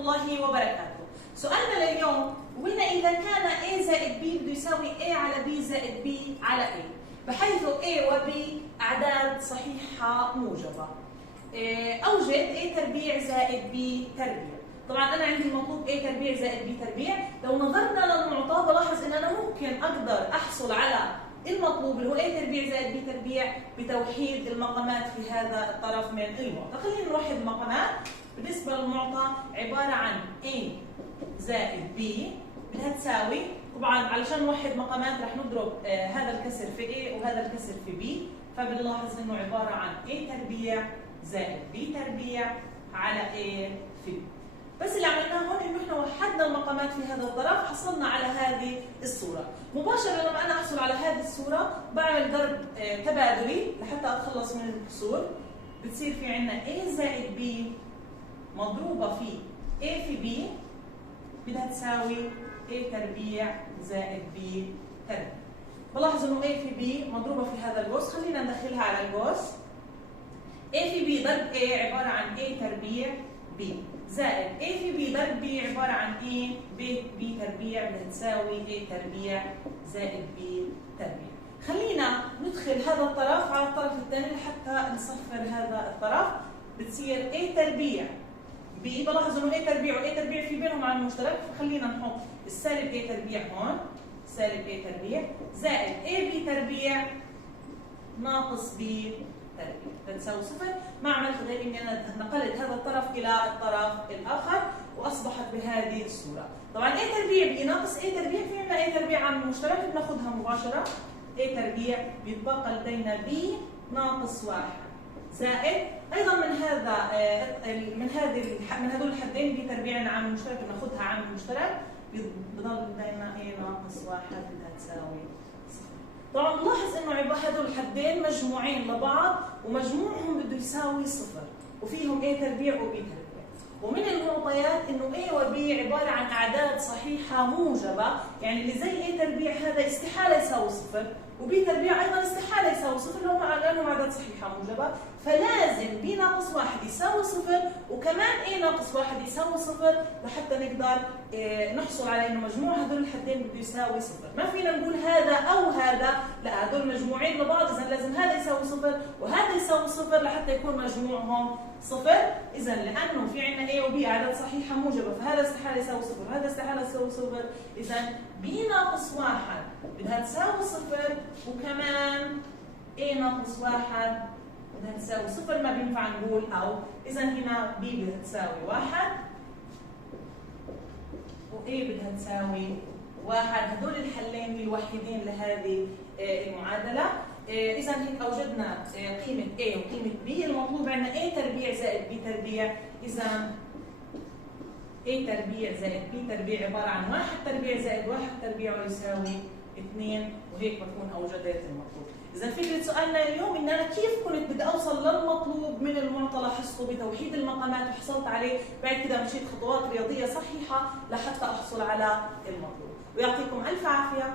الله وبركاته. سؤالنا لليوم قلنا إذا كان A زائد B بده يساوي A على B زائد B على A، بحيث A و B أعداد صحيحة موجبة. أوجد A تربيع زائد B تربيع. طبعا أنا عندي المطلوب A تربيع زائد B تربيع. لو نظرنا للمعطى بلاحظ إن أنا ممكن أقدر أحصل على المطلوب اللي هو A تربيع زائد B تربيع بتوحيد المقامات في هذا الطرف من المعطى. خلينا نوحد المقامات. بالنسبة للمعطى عبارة عن A زائد B بدها تساوي، طبعا علشان نوحد مقامات رح نضرب هذا الكسر في A وهذا الكسر في B، فبنلاحظ انه عبارة عن A تربيع زائد B تربيع على A في B. بس اللي عملناه هون انه احنا وحدنا المقامات في هذا الطرف، حصلنا على هذه الصورة. مباشرة لما انا احصل على هذه الصورة بعمل ضرب تبادلي لحتى اتخلص من الكسور. بتصير في عندنا A زائد B مضروبة في A في B بدها تساوي A تربيع زائد B تربيع. بلاحظ انه A في B مضروبة في هذا القوس، خلينا ندخلها على القوس. A في B ضرب A عبارة عن A تربيع B زائد A في B ضرب B عبارة عن A B تربيع بدها تساوي A تربيع زائد B تربيع. خلينا ندخل هذا الطرف على الطرف الثاني لحتى نصفر هذا الطرف. بتصير A تربيع B، بلاحظ انه A تربيع و A تربيع في بينهم عامل مشترك، فخلينا نحط السالب A تربيع هون، سالب A تربيع زائد AB تربيع ناقص B تربيع بتساوي صفر. ما عملت غير اني انا نقلت هذا الطرف الى الطرف الاخر واصبحت بهذه الصوره. طبعا A تربيع B ناقص A تربيع في عندنا A تربيع عامل مشترك بناخذها مباشره. A تربيع بيتبقى لدينا B ناقص 1 زائد ايضا من هذول الحدين B تربيع عامل مشترك بناخذها عامل مشترك، بضل لدينا A ناقص 1 بدها تساوي صفر. طبعا نلاحظ انه هذول الحدين مجموعين لبعض ومجموعهم بده يساوي صفر، وفيهم A تربيع و B تربيع. ومن المعطيات انه A و B عباره عن اعداد صحيحه موجبه، يعني اللي زي A تربيع هذا استحاله يساوي صفر، وB تربيع ايضا استحاله يساوي صفر لانهم اعداد صحيحه موجبه، فلازم B ناقص 1 يساوي صفر وكمان A ناقص 1 يساوي صفر لحتى نقدر نحصل على انه مجموع هذول الحدين بده يساوي صفر. ما فينا نقول هذا او هذا، لا هذول مجموعين لبعض، اذا لازم هذا يساوي صفر وهذا يساوي صفر لحتى يكون مجموعهم صفر. اذا لانه في عندنا A و B اعداد صحيحه موجبه، فهذا استحاله يساوي صفر وهذا استحاله يساوي صفر، اذا B ناقص 1 بدها تساوي صفر وكمان A ناقص 1 بدها تساوي صفر. ما بينفع نقول او، اذا هنا B بدها تساوي 1 و A بدها تساوي 1. هدول الحلين الوحيدين لهذه المعادله. اذا هيك اوجدنا قيمه A وقيمه B. المطلوب عندنا A تربيع زائد B تربيع، اذا A تربيع زائد B تربيع عباره عن 1 تربيع زائد 1 تربيع يساوي 2، وهيك بكون اوجدت المطلوب. إذا فكرة سؤالنا اليوم إن أنا كيف كنت بدي أوصل للمطلوب من المعطى لاحظته بتوحيد المقامات وحصلت عليه، بعد كده مشيت خطوات رياضية صحيحة لحتى أحصل على المطلوب. ويعطيكم ألف عافية.